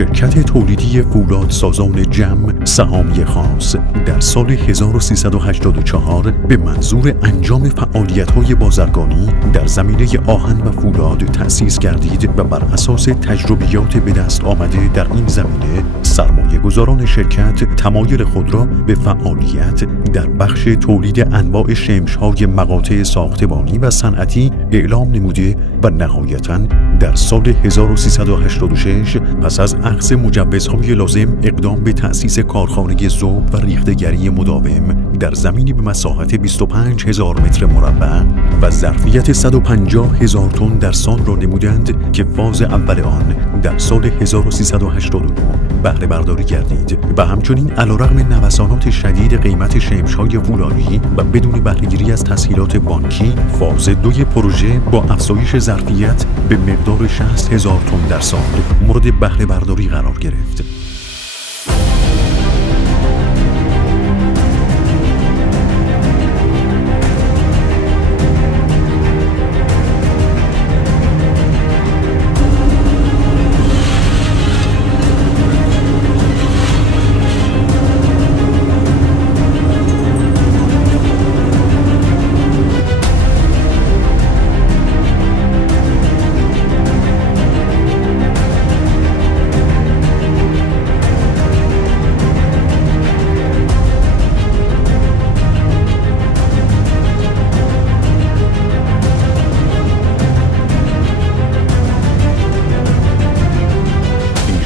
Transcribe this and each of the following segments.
شرکت تولیدی فولادسازان جم سهامی خاص در سال 1384 به منظور انجام فعالیت‌های بازرگانی در زمینه آهن و فولاد تأسیس گردید و بر اساس تجربیات به دست آمده در این زمینه سرمایه‌گذاران شرکت تمایل خود را به فعالیت در بخش تولید انواع شمش‌های مقاطع ساختمانی و صنعتی اعلام نموده و نهایتاً در سال 1386 پس از اخذ مجوزهای لازم اقدام به تأسیس کارخانه ذوب و ریخته‌گری مداوم در زمینی به مساحت 25,000 متر مربع و ظرفیت 150,000 تن در سال را نمودند که فاز اول آن در سال 1389 بهره برداری گردید و همچنین علیرغم نوسانات شدید قیمت شمش‌های فولادی و بدون بهره‌گیری از تسهیلات بانکی فاز 2 پروژه با افزایش ظرفیت به مقدار 60,000 تن در سال مورد بهره برداری قرار گرفت.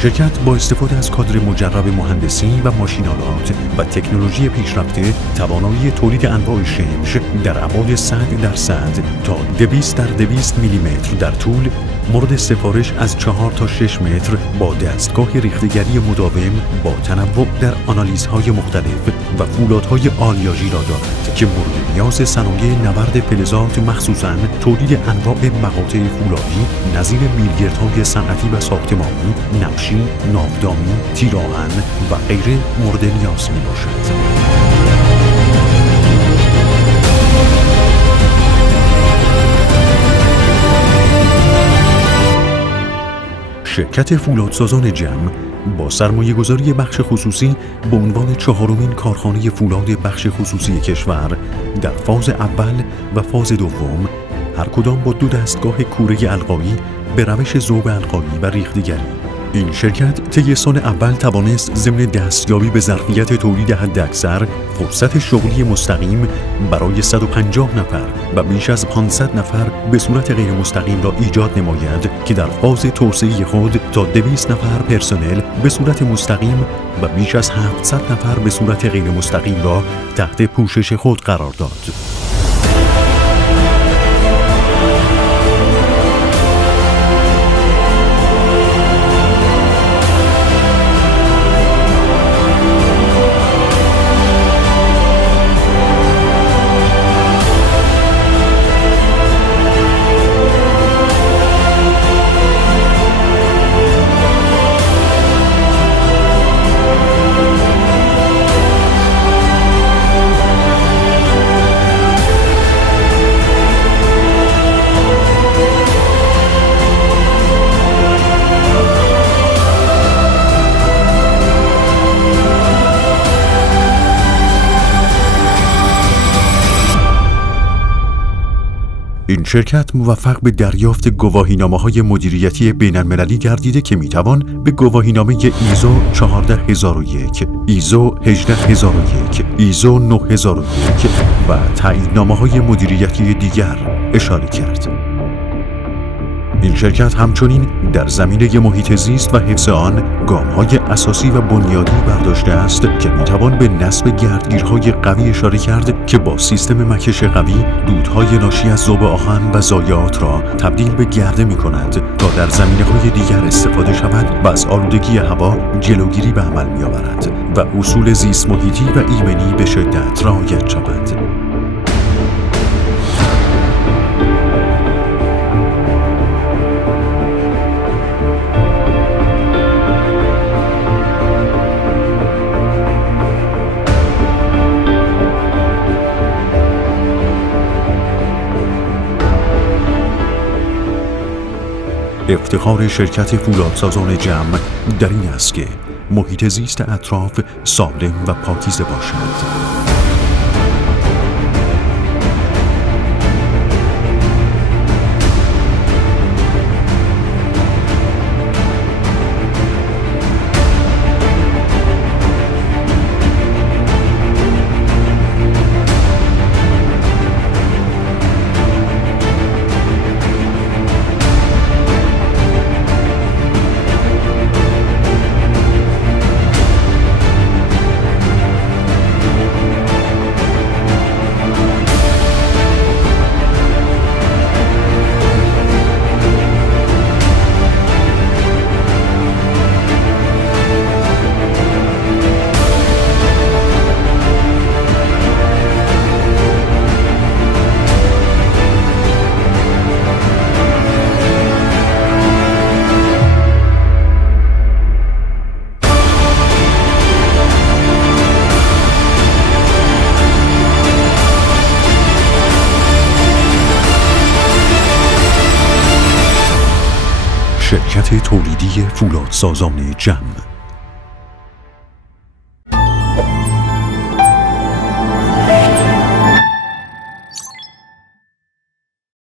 شرکت با استفاده از کادر مجرب مهندسی و ماشین‌آلات و تکنولوژی پیشرفته توانایی تولید انواع شمش در ابعاد 100x100 تا 200x200 میلیمتر در طول مورد سفارش از 4 تا 6 متر با دستگاه ریخته‌گری مداوم با تنوع در آنالیزهای مختلف و فولادهای آلیاژی را دارد که مورد نیاز صنایع نورد فلزات مخصوصاً تولید انواع مقاطع فولادی نظیر میلگردهای صنعتی و ساختمانی، نقشی، ناودانی، تیراهن و غیره مورد نیاز میباشد. شرکت فولادسازان جم با سرمایه‌گذاری بخش خصوصی به عنوان 4مین کارخانه فولاد بخش خصوصی کشور در فاز اول و فاز دوم هر کدام با 2 دستگاه کوره القایی به روش ذوب القایی و ریخته‌گری. این شرکت طی سال اول توانست ضمن دستیابی به ظرفیت تولید حداکثر فرصت شغلی مستقیم برای 150 نفر و بیش از 500 نفر به صورت غیر مستقیم را ایجاد نماید که در فاز توسعه خود تا 200 نفر پرسنل به صورت مستقیم و بیش از 700 نفر به صورت غیر مستقیم را تحت پوشش خود قرار داد. این شرکت موفق به دریافت گواهینامه‌های مدیریتی بین‌المللی گردیده که می‌توان به گواهینامه ایزو 14001، ایزو 18001، ایزو 9001 و تاییدنامه‌های مدیریتی دیگر اشاره کرد. این شرکت همچنین در زمینه محیط زیست و حفظ آن گام‌های اساسی و بنیادی برداشته است که می‌توان به نصب گردگیرهای قوی اشاره کرد که با سیستم مکش قوی دودهای ناشی از ذوب آهن و ضایعات را تبدیل به گرده می‌کند تا در زمینه‌های دیگر استفاده شود و از آلودگی هوا جلوگیری به عمل می‌آورد و اصول زیست محیطی و ایمنی به شدت رعایت شود. افتخار شرکت فولادسازان جم در این است که محیط زیست اطراف سالم و پاکیزه باشد. شرکت تولیدی فولادسازان جم